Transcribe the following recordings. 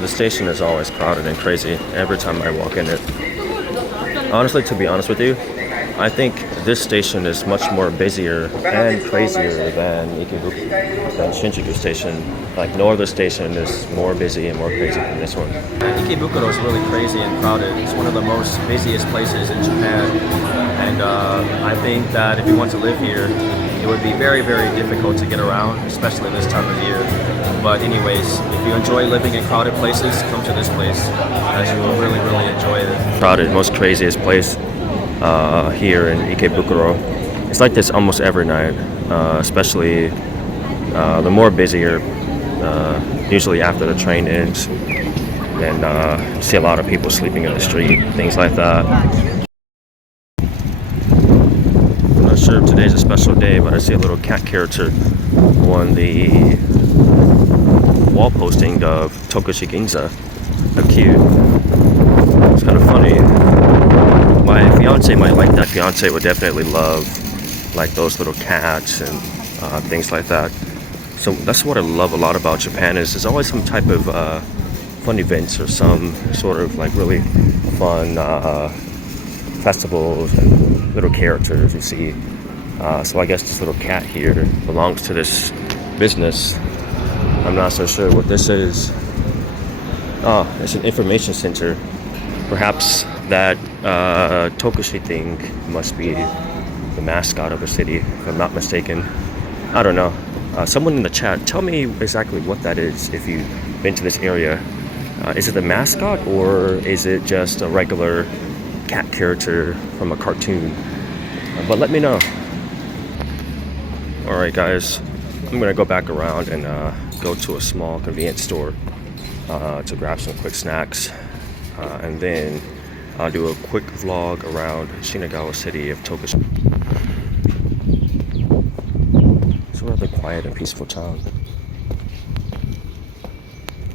The station is always crowded and crazy every time I walk in it. Honestly, to be honest with you, I think this station is much more busier and crazier than Ikebukuro, than Shinjuku Station. Like no other station is more busy and more crazy than this one. Ikebukuro is really crazy and crowded. It's one of the most busiest places in Japan, and I think that if you want to live here, it would be very, very difficult to get around, especially this time of year. But anyways, if you enjoy living in crowded places, come to this place, as you will really, really enjoy it. Crowded, most craziest place here in Ikebukuro. It's like this almost every night, especially the more busier, usually after the train ends, and you see a lot of people sleeping in the street, things like that. I'm not sure if today's a special day, but I see a little cat character on the wall posting of Tokushi Ginza. How cute. It's kind of funny. My fiance might like that. Fiance would definitely love like those little cats and things like that. So that's what I love a lot about Japan is there's always some type of fun events or some sort of like really fun festivals and little characters you see. So I guess this little cat here belongs to this business. I'm not so sure what this is. Oh, it's an information center. Perhaps that Tokushi thing must be the mascot of the city, if I'm not mistaken. I don't know. Someone in the chat, tell me exactly what that is if you've been to this area. Is it the mascot or is it just a regular cat character from a cartoon? But let me know. Alright guys, I'm gonna go back around and go to a small convenience store to grab some quick snacks, and then I'll do a quick vlog around Shinagawa city of Tokushi. It's a rather quiet and peaceful town.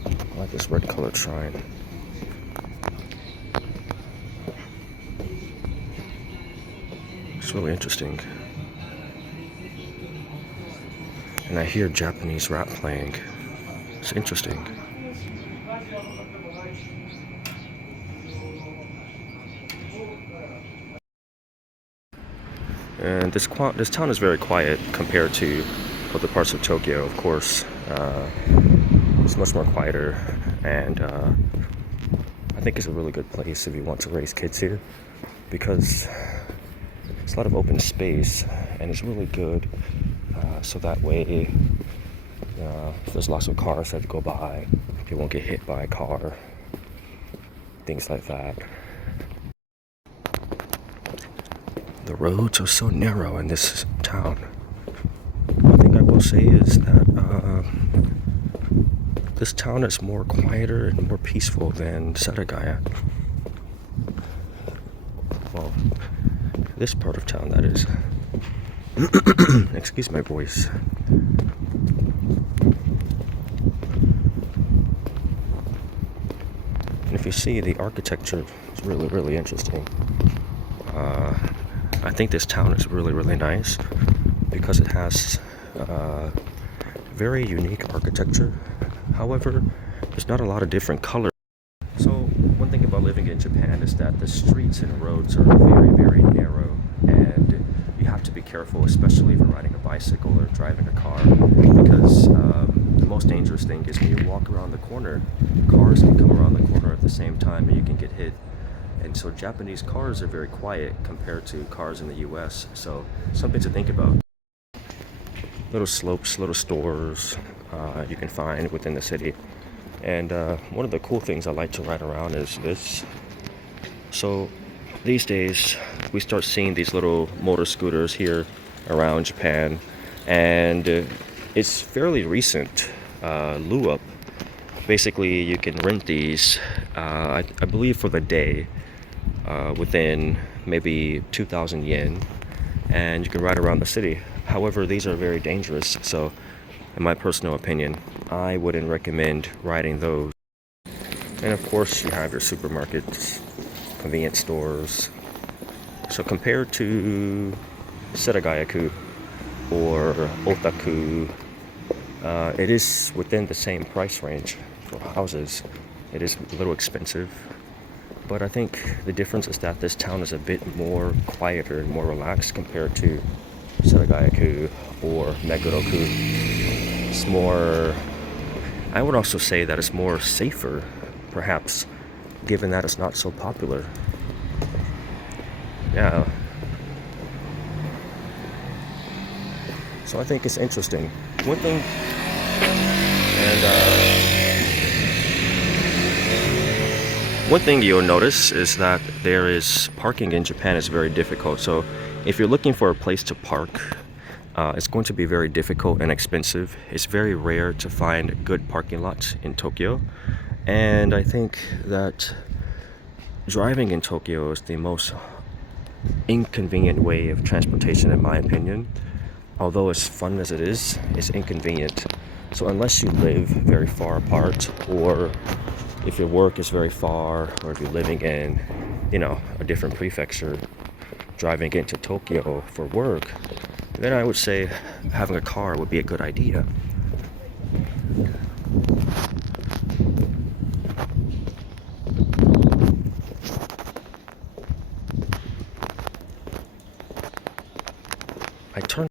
I like this red colored shrine. It's really interesting. And I hear Japanese rap playing. It's interesting. And this town is very quiet compared to other parts of Tokyo, of course. It's much more quieter, and I think it's a really good place if you want to raise kids here because it's a lot of open space and it's really good. So that way, if there's lots of cars that go by, you won't get hit by a car, things like that. The roads are so narrow in this town. One thing I will say is that this town is more quieter and more peaceful than Shinagawa. Well, this part of town, that is. Excuse my voice. And if you see, the architecture is really, really interesting. I think this town is really, really nice because it has very unique architecture. However, there's not a lot of different colors. So one thing about living in Japan is that the streets and roads are very, very narrow, and you have to be careful, especially if you're riding a bicycle or driving a car, because the most dangerous thing is when you walk around the corner, cars can come around the corner at the same time and you can get hit. And so Japanese cars are very quiet compared to cars in the US, so something to think about. Little slopes, little stores you can find within the city. And one of the cool things I like to ride around is this. So these days we start seeing these little motor scooters here around Japan, and it's fairly recent. Luup, basically you can rent these, I believe for the day, within maybe 2,000 yen, and you can ride around the city. However, these are very dangerous, so in my personal opinion, I wouldn't recommend riding those. And of course, you have your supermarkets, convenience stores. So compared to Setagayaku or Otaku, it is within the same price range for houses. It is a little expensive, but I think the difference is that this town is a bit more quieter and more relaxed compared to Shinagawa or Meguro-ku. It's more, I would also say that it's more safer, perhaps, given that it's not so popular. Yeah. So I think it's interesting. One thing, one thing you'll notice is that there is parking in Japan is very difficult. So if you're looking for a place to park, it's going to be very difficult and expensive. It's very rare to find good parking lots in Tokyo. And I think that driving in Tokyo is the most inconvenient way of transportation, in my opinion. Although as fun as it is, it's inconvenient. So unless you live very far apart, or if your work is very far, or if you're living in, a different prefecture, driving into Tokyo for work, then I would say having a car would be a good idea.